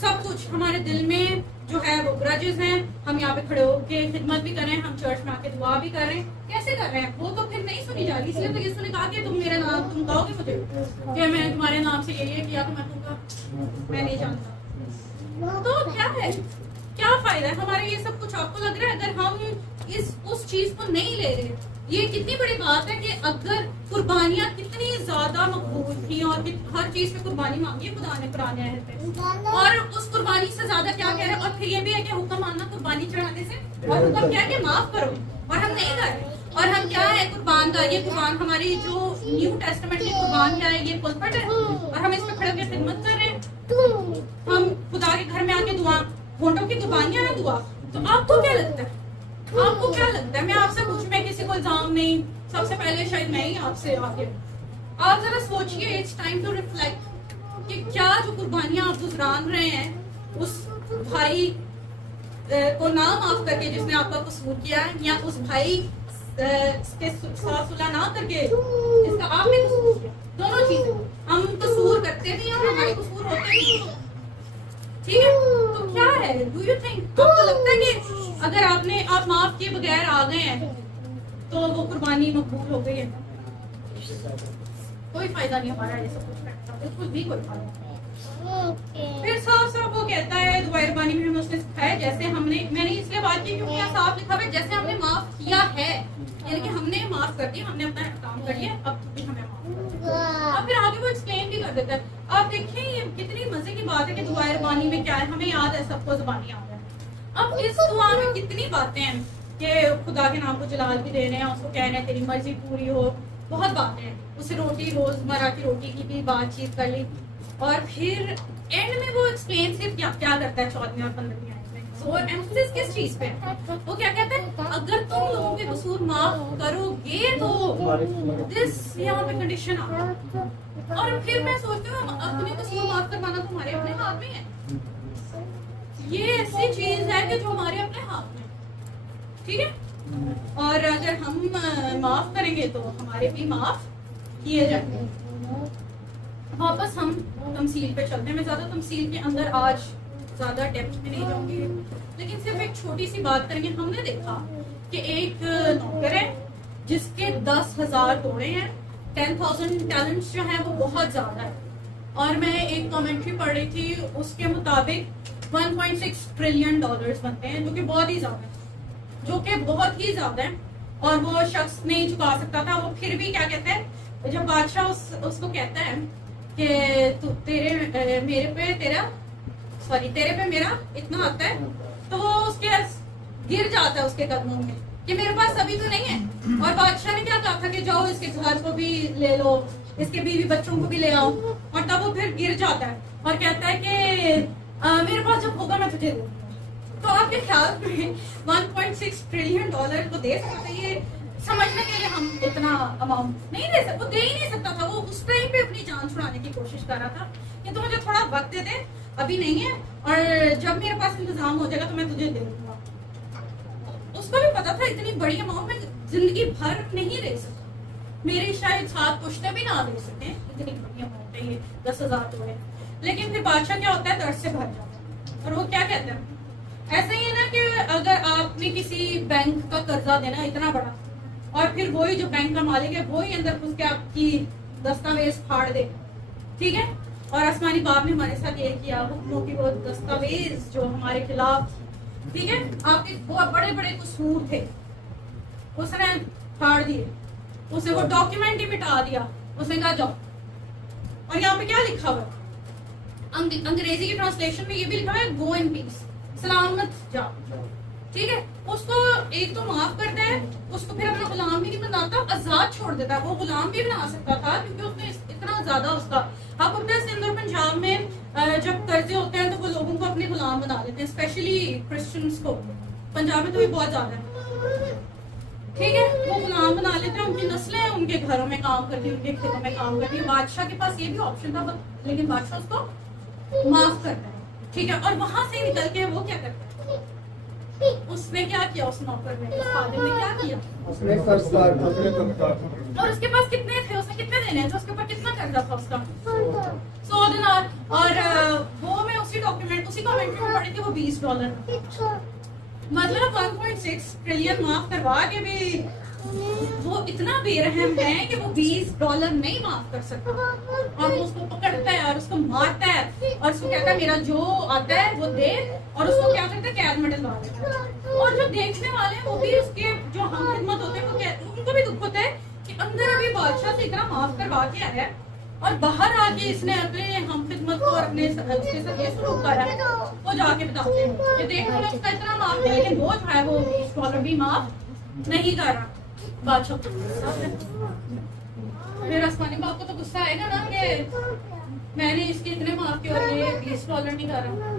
سب کچھ ہمارے دل میں جو ہے وہ گرجز ہیں، ہم یہاں پہ کھڑے ہو کے خدمت بھی کر رہے ہیں، ہم چرچ میں آ کے دعا بھی کر رہے ہیں، کیسے کر رہے ہیں؟ وہ تو پھر نہیں سنی جا رہی، اس لیے تو یسوع نے کہا کہ تم میرا نام، تم کہو گے مجھے کہ میں تمہارے نام سے یہ کیا تو میں تم کا میں نہیں جانتا۔ تو کیا ہے، کیا فائدہ ہے ہمارے یہ سب کچھ؟ آپ کو لگ رہا ہے اگر ہم اس چیز کو نہیں لے رہے، یہ کتنی بڑی بات ہے کہ اگر قربانیاں کتنی زیادہ مقبول تھیں اور ہر چیز پہ قربانی مانگی ہے خدا نے قرآن آیت پہ، اور اس قربانی سے زیادہ کیا کہہ رہے ہیں، اور پھر یہ بھی ہے کہ حکم ماننا قربانی چڑھانے سے، اور حکم کیا ہے کہ معاف کرو، اور ہم نہیں کر رہے۔ اور ہم کیا ہے قربان کا، یہ قربان ہماری جو نیو ٹیسٹمنٹ کی قربان کیا ہے، یہ پلپٹ ہے، اور ہم اس پہ کھڑے ہو کے خدمت کر رہے ہیں، ہم خدا کے گھر میں آ کے دعا، ہونٹوں کی قربانیاں ہیں دعا۔ تو آپ کو کیا لگتا ہے، آپ کو کیا لگتا ہے؟ میں آپ سے پوچھ، میں کسی کو الزام نہیں، سب سے پہلے شاید میں ہی آپ سے آگے، آپ ذرا سوچئے، اٹس ٹائم ٹو ریفلیکٹ کہ کیا جو قربانیاں آپ گزران رہے ہیں اس بھائی کو نہ معاف کر کے جس نے آپ کا قصور کیا ہے، یا اس بھائی کے ساتھ صلح نہ کر کے جس کا آپ نے قصور کیا، دونوں چیزیں ہم قصور کرتے بھی ہیں اور ہمارے قصور ہوتے بھی ہیں، ٹھیک ہے؟ تو کیا ہے، ڈو یو تھنک، آپ کو لگتا ہے کہ اگر آپ معاف کیے بغیر آ گئے ہیں تو وہ قربانی مقبول ہو گئی ہے؟ کوئی فائدہ نہیں ہمارا یہ سب کچھ کرتا، بالکل بھی کوئی فائدہ نہیں۔ پھر صاف صاف وہ کہتا ہے دعائے ربانی میں ہمیں اس نے سکھایا، جیسے ہم نے، میں نے اس لیے بات کی کیونکہ یہاں صاف لکھا ہوا ہے جیسے ہم نے معاف کیا ہے، یعنی کہ ہم نے معاف کر دیا، ہم نے اپنا کام کر لیا، اب بھی ہمیں معاف کر دیا۔ اب پھر آگے وہ ایکسپلین بھی کر دیتا ہے۔ آپ دیکھیں یہ کتنی مزے کی بات ہے کہ دعائے ربانی میں کیا ہے، ہمیں یاد ہے سب کو زبانی یاد ہے۔ اب اس دعا میں کتنی باتیں ہیں کہ خدا کے نام کو جلال بھی دے رہے ہیں، اس کو کہہ رہے ہیں تیری مرضی پوری ہو، بہت باتیں ہیں، اسے روٹی روزمرہ کی روٹی کی بھی بات چیت کر لی، اور پھر اینڈ میں وہ ایکسپلین صرف کیا کرتا ہے 14ویں اور 15ویں آیت میں، اور ایمفسس کس چیز پہ، وہ کیا کہتا ہے، اگر تم لوگوں کے قصور معاف کرو گے تو دس، یہاں پہ کنڈیشن آ گئی، اور پھر میں سوچتی ہوں اپنے قصور معاف کروانا تو ہمارے اپنے ہاتھ میں ہے، یہ ایسی چیز ہے کہ جو ہمارے اپنے ہاتھ میں، ٹھیک ہے؟ اور اگر ہم معاف کریں گے تو ہمارے بھی معاف کیے جائیں گے۔ واپس ہم تمثیل پہ چلتے ہیں، میں زیادہ تمثیل کے اندر آج زیادہ ڈیپتھ میں نہیں جاؤں گی، لیکن صرف ایک چھوٹی سی بات کریں گے۔ ہم نے دیکھا کہ ایک نوکر ہے جس کے 10,000 گھوڑے ہیں، 10,000 ٹیلنٹس جو ہیں وہ بہت زیادہ ہے، اور میں ایک کمنٹری پڑھ رہی تھی، اس کے مطابق 1.6 ٹریلین ڈالرز بنتے ہیں، جو کہ بہت ہی زیادہ ہے، جو کہ بہت ہی زیادہ ہے، اور وہ شخص نہیں چکا سکتا تھا۔ وہ پھر بھی کیا کہتا ہے، جب بادشاہ اس کو کہتا ہے کہ تیرے پہ میرا اتنا آتا ہے، تو وہ اس کے گر جاتا ہے اس کے قدموں میں کہ میرے پاس ابھی تو نہیں ہے، اور بادشاہ نے کیا کہا تھا کہ جاؤ اس کے گھر کو بھی لے لو، اس کے بیوی بچوں کو بھی لے آؤ، اور تب وہ پھر گر جاتا ہے اور کہتا ہے کہ میرے پاس جب ہوگا میں تجھے دوں گا۔ تو آپ کے خیال میں 1.6 ٹریلین ڈالر کو دے سکتے؟ یہ سمجھنے کے لیے ہم اتنا اماؤنٹ نہیں دے سکتے، وہ دے ہی نہیں سکتا تھا، وہ اس ٹائم پہ اپنی جان چھڑانے کی کوشش کر رہا تھا کہ تو مجھے تھوڑا وقت دے دے، ابھی نہیں ہے، اور جب میرے پاس انتظام ہو جائے گا تو میں تجھے دے دوں گا۔ اس کو بھی پتا تھا اتنی بڑی اماؤنٹ میں زندگی بھر نہیں دے سکتا، میری شاید 7 پشتے بھی نہ دے سکیں، اتنی بڑی اماؤنٹ ہے یہ 10,000 ہوئے۔ لیکن پھر بادشاہ کیا ہوتا ہے، درد سے بھر جاتا ہے، اور وہ کیا کہتے ہیں، ایسا ہی ہے نا کہ اگر آپ نے کسی بینک کا قرضہ دینا اتنا بڑا، اور پھر وہی جو بینک کا مالک ہے وہی اندر گھس کے آپ کی دستاویز پھاڑ دے، ٹھیک ہے؟ اور آسمانی باپ نے ہمارے ساتھ یہ کیا، حکموں کی وہ دستاویز جو ہمارے خلاف، ٹھیک ہے، آپ کے بہت بڑے بڑے قصور تھے، اس نے پھاڑ دیے، اسے وہ ڈاکیومنٹ ہی مٹا دیا، اس نے کہا جاؤ اور یہاں پہ کیا لکھا ہوا ہے انگریزی کی ٹرانسلیشن میں یہ بھی لکھا ہے گو ان پیس, سلامت جا. ٹھیک ہے, اس کو ایک تو معاف کرتا ہے, اس کو پھر اپنا غلام بھی نہیں بناتا, آزاد چھوڑ دیتا ہے. وہ غلام بھی بنا سکتا تھا کیونکہ اس نے اتنا زیادہ اس کا. آپ اپنے سندھ اور پنجاب میں جب قرضے ہوتے ہیں تو وہ لوگوں کو اپنے غلام بنا لیتے ہیں, اسپیشلی کرسچنس کو. پنجاب میں تو یہ بہت زیادہ ہے. ٹھیک ہے, وہ غلام بنا لیتے ہیں, ان کی نسلیں ان کے گھروں میں کام کرتی ہیں, ان کے کھیتوں میں کام کرتی ہیں. بادشاہ کے پاس یہ بھی آپشن تھا, لیکن بادشاہ اس کو معاف کرتا ہے. ٹھیک ہے, اور وہاں سے نکل کے وہ کیا کرتا ہے, اس نے کیا کیا, اس نوکر نے, اس خادم نے کیا کیا, اور اس کے پاس کتنے تھے, اس نے کتنے دینے تھے, اس کے اوپر کتنا قرضہ تھا اس کا, 100 دینار. اور وہ میں اسی ڈاکیومنٹ اسی کمنٹری میں پڑھی تھی, وہ $20. مطلب 1.6 ٹریلین معاف کروا کے بھی وہ اتنا بے رحم ہے کہ وہ $20 نہیں معاف کر سکتا, اور وہ اس کو پکڑتا ہے اور اس کو مارتا ہے اور اس کو کہتا ہے میرا جو آتا ہے وہ دے, اور اس کو کیا کرتا ہے, قید میں ڈلوا دیتا ہے. اور جو دیکھنے والے ہیں وہ بھی اس کے جو ہم خدمت ہوتے ہیں وہ ان کو بھی دکھ ہوتا ہے کہ اندر ابھی بادشاہ سے اتنا معاف کروا کے آیا ہے اور باہر آ کے اس نے اپنے ہم خدمت کو اور اپنے اس کے ساتھ یہ سلوک کرا ہے. وہ جا کے بتاتے ہیں کہ دیکھو میں اس کا اتنا معاف کیا, لیکن وہ جو ہے وہ $20 بھی معاف نہیں کر رہا. بادشاہ کو غصہ آتا ہے. پھر آسمانی باپ کو تو غصہ آئے گا نا کہ میں نے اس کے اتنے معاف کیا اور یہ $20 نہیں کر رہا.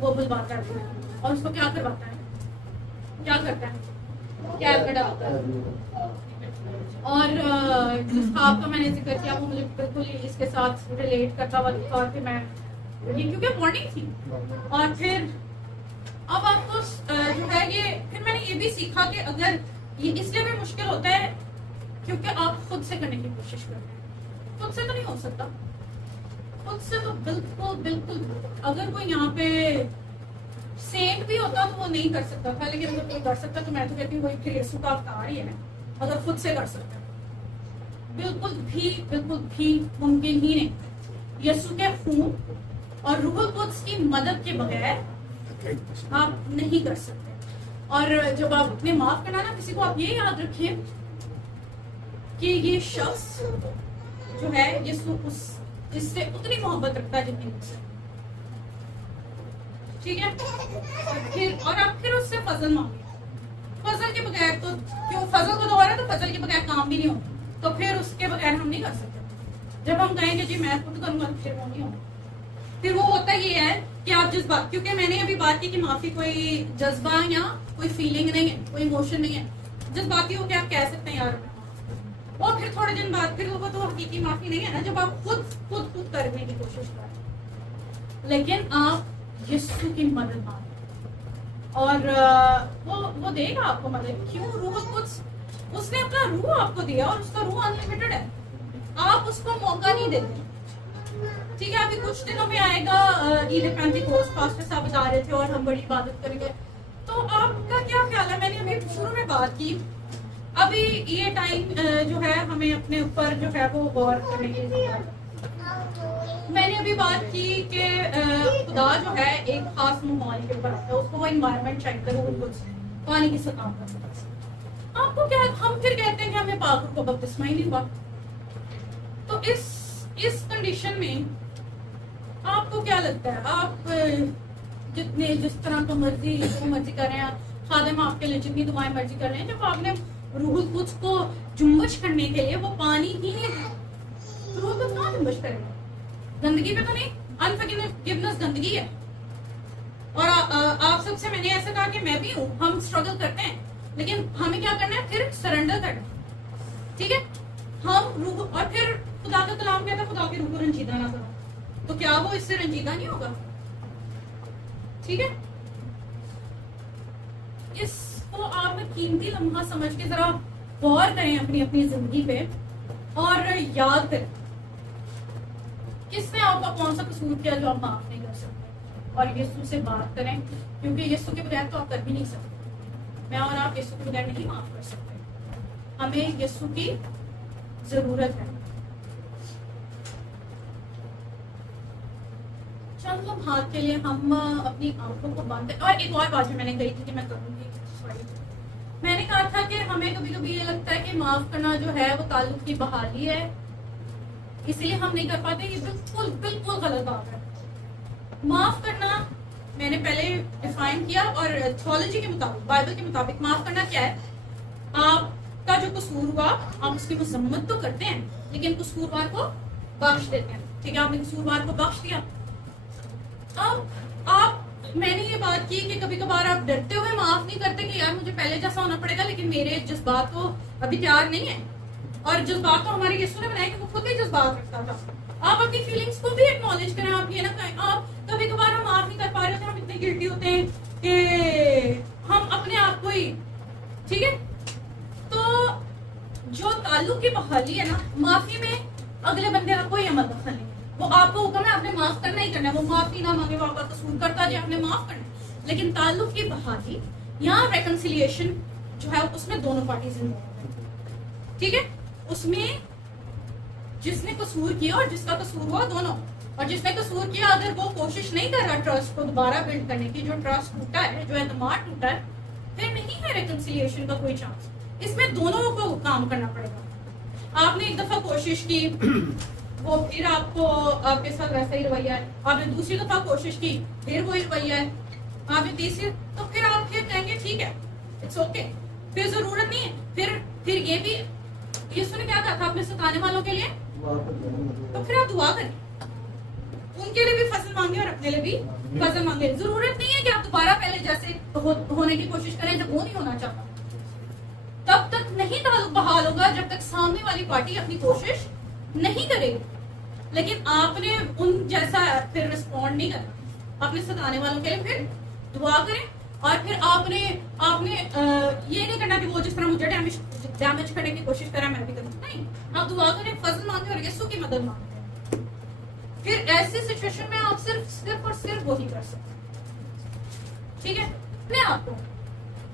وہ بلواتا ہے اور اس کو کیا کرواتا ہے, کیا کرتا ہے, کیب میں ڈالتا ہے. اور جس خواب کا میں نے ذکر کیا وہ مجھے بالکل اس کے ساتھ ریلیٹ کرتا ہوا دکھا, اور پھر میں یہ کیونکہ وارننگ تھی. اور پھر اب آپ کو جو ہے یہ پھر میں نے یہ بھی سیکھا کہ اگر یہ اس لیے بھی مشکل ہوتا ہے کیونکہ آپ خود سے کرنے کی کوشش کرتے ہیں. خود سے تو نہیں ہو سکتا, خود سے تو بالکل بالکل. اگر کوئی یہاں پہ سینٹ بھی ہوتا تو وہ نہیں کر سکتا تھا, لیکن اگر کوئی کر سکتا تو میں تو کہتی ہوں وہی پھر یسوع کا اوتار ہی ہے اگر خود سے کر سکتا. بالکل بھی ممکن ہی نہیں. یسوع کے خون اور روح القدس کی مدد کے بغیر آپ نہیں کر سکتے. اور جب آپ نے معاف کرنا نا کسی کو, آپ یہ یاد رکھیں کہ یہ شخص جو ہے یسوع اس سے اتنی محبت رکھتا ہے جتنی مجھ سے. ٹھیک ہے, اور آپ پھر اس سے فضل مانگیں. فضل کے بغیر تو کیوں, فضل کو دوبارہ تو فضل کے بغیر کام بھی نہیں ہوتا, تو پھر اس کے بغیر ہم نہیں کر سکتے. جب ہم کہیں گے جی میں خود کروں گا تو پھر وہ نہیں ہوگا. پھر وہ ہوتا یہ ہے کہ آپ جذبات, کیونکہ میں نے ابھی بات کی کہ معافی کوئی جذبہ یا کوئی فیلنگ نہیں ہے, کوئی ایموشن نہیں ہے. جذباتی ہو کے آپ کہہ سکتے ہیں یار میں, اور پھر تھوڑے دن بعد پھر وہ تو حقیقی معافی نہیں ہے نا جب آپ خود کرنے کی کوشش کریں. لیکن آپ یسوع کی مدد مانگیں اور وہ دے گا آپ کو مدد. کیوں, روح القدس اس نے اپنا روح آپ کو دیا اور اس کا روح انلمیٹڈ ہے. آپ اس کو موقع نہیں دیتے. ٹھیک ہے, ابھی کچھ دنوں میں آئے گا عید پینتیکوست, پاسٹر صاحب بتا رہے تھے اور ہم بڑی عبادت کریں گے. تو آپ کا کیا خیال ہے, میں نے ابھی شروع میں بات کی, ابھی یہ ٹائم جو ہے ہمیں اپنے اوپر جو ہے وہ غور کرنے کی ضرورت ہے. میں نے ابھی بات کی کہ خدا جو ہے ایک خاص ماحول کے اوپر ہے, اس کو وہ انوائرمنٹ چیک کرو, کچھ پانی کی سطح پر. آپ کو کیا, ہم پھر کہتے ہیں کہ ہمیں پاک روح کا بپتسمہ ہی نہیں ہوا. تو اس کنڈیشن میں آپ کو کیا لگتا ہے, آپ جتنے جس طرح کا مرضی کر رہے ہیں, خادم آپ کے لیے جتنی دعائیں مرضی کر رہے ہیں, جب آپ نے روح القدس کو جنبش کرنے کے لیے وہ پانی ہی نہیں, روح القدس کہاں جنبش کرے گا, گندگی پہ تو نہیں. انفرگیونیس گندگی ہے. اور آپ سب سے میں نے ایسا کہا کہ میں بھی ہوں, ہم اسٹرگل کرتے ہیں, لیکن ہمیں کیا کرنا ہے, پھر سرنڈر کرنا. ٹھیک ہے, ہم روح, اور پھر خدا کا کلام کہتا ہے خدا کے روح کو رنجیدہ نہ کرو, تو کیا وہ اس سے رنجیدہ نہیں ہوگا. ٹھیک ہے, اس کو آپ قیمتی لمحہ سمجھ کے ذرا غور کریں اپنی زندگی پہ, اور یاد کریں کس نے آپ کا کون سا قصور کیا جو آپ معاف نہیں کر سکتے, اور یسوع سے بات کریں, کیونکہ یسوع کے بغیر تو آپ کر بھی نہیں سکتے. میں اور آپ یسوع کے بغیر نہیں معاف کر سکتے, ہمیں یسوع کی ضرورت ہے. چند لمحات کے لیے ہم اپنی آنکھوں کو بند کریں. اور ایک اور بات جو میں نے کہی تھی کہ میں کروں گی, میں نے کہا تھا کہ ہمیں کبھی کبھی یہ لگتا ہے کہ معاف کرنا جو ہے وہ تعلق کی بحالی ہے. اس لیے ہم نہیں کر پاتے. یہ بالکل بالکل غلط بات ہے. معاف کرنا میں نے پہلے ڈیفائن کیا, اور تھیولوجی کے مطابق, بائبل کے مطابق معاف کرنا کیا ہے؟ آپ کا جو قصور ہوا آپ اس کی مذمت تو کرتے ہیں لیکن قصوروار کو بخش دیتے ہیں. ٹھیک ہے, آپ نے قصوروار کو بخش دیا. اب آپ, میں نے یہ بات کی کہ کبھی کبھار آپ ڈرتے ہوئے معاف نہیں کرتے کہ یار مجھے پہلے جیسا ہونا پڑے گا, لیکن میرے جذبات تو ابھی تیار نہیں ہے. اور جذبات تو ہمارے یسوع نے بنائے کہ وہ خود بھی جذبات رکھتا تھا. آپ اپنی فیلنگس کو بھی ایکنالج کریں. آپ یہ نہ کہیں, آپ کبھی کبھار ہم معاف نہیں کر پا رہے ہوتے, ہم اتنے گلٹی ہوتے ہیں کہ ہم اپنے آپ کو ہی, ٹھیک ہے. تو جو تعلق کی بحالی ہے نا, معافی میں اگلے بندے آپ کو ہی عمل دخل نہیں, وہ آپ کو حکم ہے آپ نے معاف کرنا ہی کرنا ہے. وہ معافی نہ مانگے, وہ آپ کا قصور کرتا جائے, آپ نے معاف کرنا ہے. لیکن تعلق کی بحالی یا ریکنسیلیشن جو ہے اس میں دونوں پارٹیز انوالو ہیں. ٹھیک ہے, اس میں جس نے قصور کیا اور جس کا قصور ہوا دونوں. اور جس نے قصور کیا اگر وہ کوشش نہیں کر رہا ٹرسٹ کو دوبارہ بلڈ کرنے کی, جو ٹرسٹ ٹوٹا ہے, جو اعتماد ٹوٹا ہے, پھر نہیں ہے ریکنسیلیشن کا کوئی چانس. اس میں دونوں کو کام کرنا پڑے گا. آپ نے ایک دفعہ کوشش کی, وہ پھر آپ کو آپ کے ساتھ ویسا ہی رویہ ہے. آپ نے دوسری دفعہ کوشش کی, پھر وہی رویہ ہے. آپ نے تیسری, تو پھر آپ پھر کہیں گے ٹھیک ہے, اٹس اوکے, پھر ضرورت نہیں ہے. پھر یہ بھی یسوع نے کیا کہا تھا اپنے ستانے والوں کے لیے, تو پھر آپ دعا کریں, ان کے لیے بھی فضل مانگے اور اپنے لیے بھی فضل مانگے. ضرورت نہیں ہے کہ آپ دوبارہ پہلے جیسے ہونے کی کوشش کریں جب وہ نہیں ہونا چاہتا. تب تک نہیں تعلق بحال ہوگا جب تک سامنے والی پارٹی اپنی کوشش نہیں کرے گی. لیکن آپ نے ان جیسا پھر رسپونڈ نہیں کرنا. اپنے ستانے والوں کے لیے پھر دعا کریں, اور پھر آپ نے یہ نہیں کرنا کہ وہ جس طرح مجھے ڈیمیج کرنے کی کوشش کرا میں بھی کروں. نہیں, آپ دعا کریں, فضل مانگیں اور یسوع کی مدد مانگیں. پھر ایسی سچویشن میں آپ صرف اور صرف وہی کر سکتے ہیں. ٹھیک ہے, اپنے آپ کو,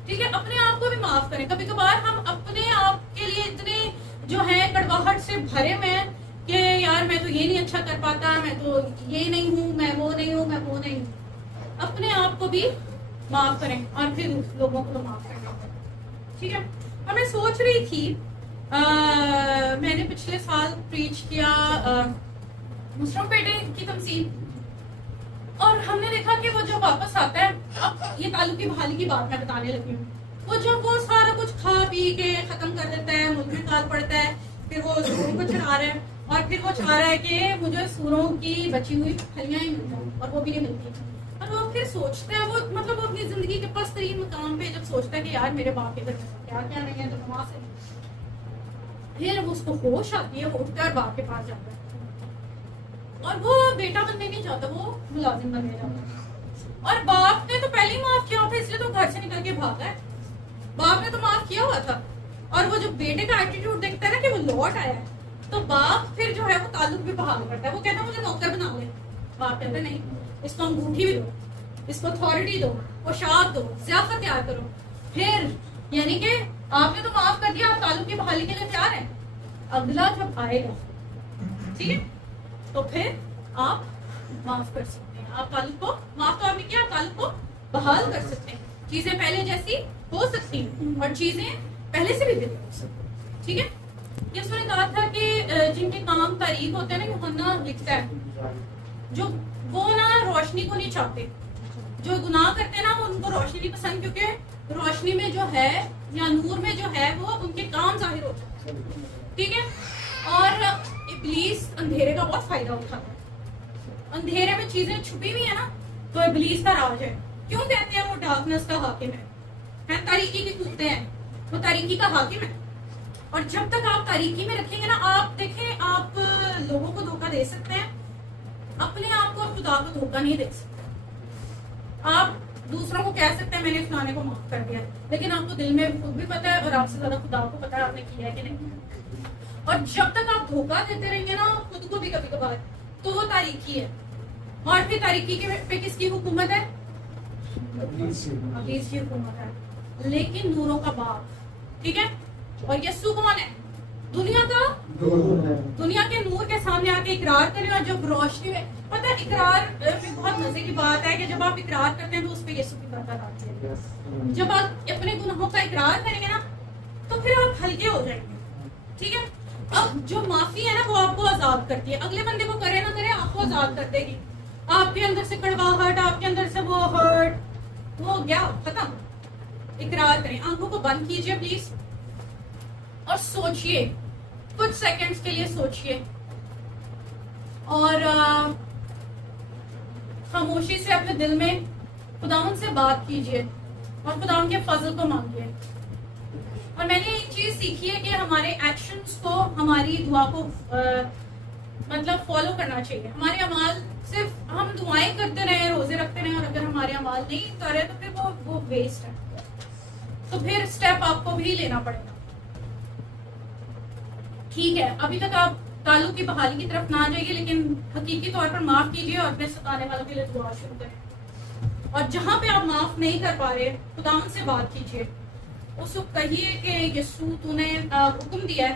ٹھیک ہے, اپنے آپ کو بھی معاف کریں. کبھی کبھار ہم اپنے آپ کے لیے اتنے جو ہے کڑواہٹ سے بھرے ہوئے ہیں کہ یار میں تو یہ نہیں اچھا کر پاتا, میں تو یہ نہیں ہوں, میں وہ نہیں ہوں, میں وہ نہیں ہوں. اپنے آپ کو بھی معاف کریں اور پھر لوگوں کو معاف کریں. ٹھیک ہے, اور میں سوچ رہی تھی, میں نے پچھلے سال پریچ کیا مسلم پیٹے کی تمثیل, اور ہم نے دیکھا کہ وہ جو واپس آتا ہے, اب یہ تعلق کی بحالی کی بات میں بتانے لگی ہوں, وہ جب وہ سارا کچھ کھا پی کے ختم کر دیتا ہے, ملک میں کال پڑتا ہے, پھر وہ سوروں کو چڑھا رہا ہے, اور پھر وہ چاہ رہا ہے کہ مجھے سوروں کی بچی ہوئی پھلیاں ہی مل جائیں, اور وہ بھی نہیں ملتی. اور وہ پھر سوچتا ہے, وہ مطلب وہ اپنی زندگی کے پست ترین مقام پہ جب سوچتا ہے کہ یار میرے باپ کے گھر کیا کیا نہیں ہے, تو وہاں سے پھر اس کو ہوش آتی ہے, اٹھتا ہے اور باپ کے پاس جاتا ہے, اور وہ بیٹا بننے نہیں چاہتا, وہ ملازم بننے چاہتا ہے. اور باپ نے تو پہلے ہی معاف کیا تھا, اس لیے تو گھر سے نکل کے بھاگا ہے. باپ نے تو معاف کیا ہوا تھا. اور وہ جو بیٹے کا ایٹیٹیوڈ دیکھتا ہے نا کہ وہ لوٹ آیا ہے, تو باپ پھر جو ہے وہ تعلق بھی بحال کرتا ہے. وہ کہتا ہے مجھے نوکر بنا لے. باپ کہتے نہیں, اس کو انگوٹھی بھی دو, اس کو اتھارٹی دو, پوشاک دو, ضیافت تیار کرو. پھر یعنی کہ آپ نے تو معاف کر دیا, آپ تعلق کی بحالی کے لیے تیار ہیں. اگلا جب آئے گا, ٹھیک ہے, تو پھر آپ معاف کر سکتے ہیں. آپ تعلق کو معاف تو آپ نے کیا, تعلق کو بحال کر سکتے ہیں. چیزیں پہلے جیسی ہو سکتی ہیں اور چیزیں پہلے سے بھی بہتر ہو سکتی ہیں. ٹھیک ہے, یسوع نے کہا تھا کہ جن کے کام تاریک ہوتے ہیں نا, یوحنا لکھتا ہے, جو وہ نا روشنی کو نہیں چاہتے, جو گناہ کرتے ہیں نا وہ ان کو روشنی نہیں پسند, کیونکہ روشنی میں جو ہے یا نور میں جو ہے وہ ان کے کام ظاہر ہوتے ہیں. ٹھیک ہے, اور ابلیس اندھیرے کا بہت فائدہ اٹھاتا ہے. اندھیرے میں چیزیں چھپی ہوئی ہیں نا, تو ابلیس کا راج ہے. کیوں کہتے ہیں وہ ڈارکنس کا حاکم ہے, تاریکی کی قوتیں ہیں, وہ تاریکی کا حاکم ہے. اور جب تک آپ تاریکی میں رکھیں گے نا, آپ دیکھیں آپ لوگوں کو دھوکہ دے سکتے ہیں, اپنے آپ کو اور خدا کو دھوکہ نہیں دے سکتے. آپ دوسروں کو کہہ سکتے ہیں میں نے فلانے کو معاف کر دیا, لیکن آپ کو دل میں خود بھی پتا ہے اور آپ سے زیادہ خدا کو پتا ہے آپ نے کیا ہے کہ نہیں. اور جب تک آپ دھوکہ دیتے رہیں گے نا خود کو بھی کبھی کبھار, تو وہ تاریکی ہے. اور پھر تاریکی کے پہ کس کی حکومت ہے, ابلیس کی حکومت ہے. لیکن نوروں کا باپ, ٹھیک ہے, اور یسوع کون ہے, دنیا کا, دنیا کے نور کے سامنے آ کے اقرار کریں. اور جب روشنی میں, پتہ ہے اقرار بہت مزے کی بات ہے کہ جب آپ اقرار کرتے ہیں تو اس پہ یسوع کی برکت آتی ہے. جب آپ اپنے گناہوں کا اقرار کریں گے نا تو پھر آپ ہلکے ہو جائیں گے. ٹھیک ہے, اب جو معافی ہے نا وہ آپ کو آزاد کرتی ہے, اگلے بندے کو کرے نہ کرے آپ کو آزاد کر دے گی. آپ کے اندر سے کڑواہٹ, آپ کے اندر سے وہ ہرٹ, وہ ہو گیا ختم. اقرار کریں, آنکھوں کو بند کیجئے پلیز اور سوچئے, کچھ سیکنڈز کے لیے سوچئے اور خاموشی سے اپنے دل میں خداوند سے بات کیجئے اور خداوند کے فضل کو مانگیے. اور میں نے ایک چیز سیکھی ہے کہ ہمارے ایکشنز کو ہماری دعا کو مطلب فالو کرنا چاہیے. ہمارے اعمال صرف ہم دعائیں کرتے رہیں, روزے رکھتے رہیں, اور اگر ہمارے اعمال نہیں کرے تو پھر وہ ویسٹ ہے. تو پھر اسٹیپ آپ کو بھی لینا پڑے گا. ٹھیک ہے, ابھی تک آپ تعلق کی بحالی کی طرف نہ جائیے, لیکن حقیقی طور پر معاف کیجیے اور اپنے ستانے والوں کے لیے دعا شروع کریں. اور جہاں پہ آپ معاف نہیں کر پا رہے, خداوند سے بات کیجیے, اس کو کہیے کہ یسوع تو نے حکم دیا ہے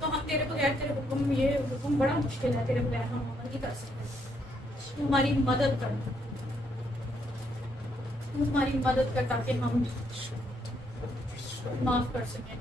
تو ہم تیرے بغیر, تیرے حکم, یہ حکم بڑا مشکل ہے, تیرے بغیر ہم عمل نہیں کر سکتے, تو ہماری مدد کر, تو ہماری مدد کر تاکہ ہم معاف کر سکیں.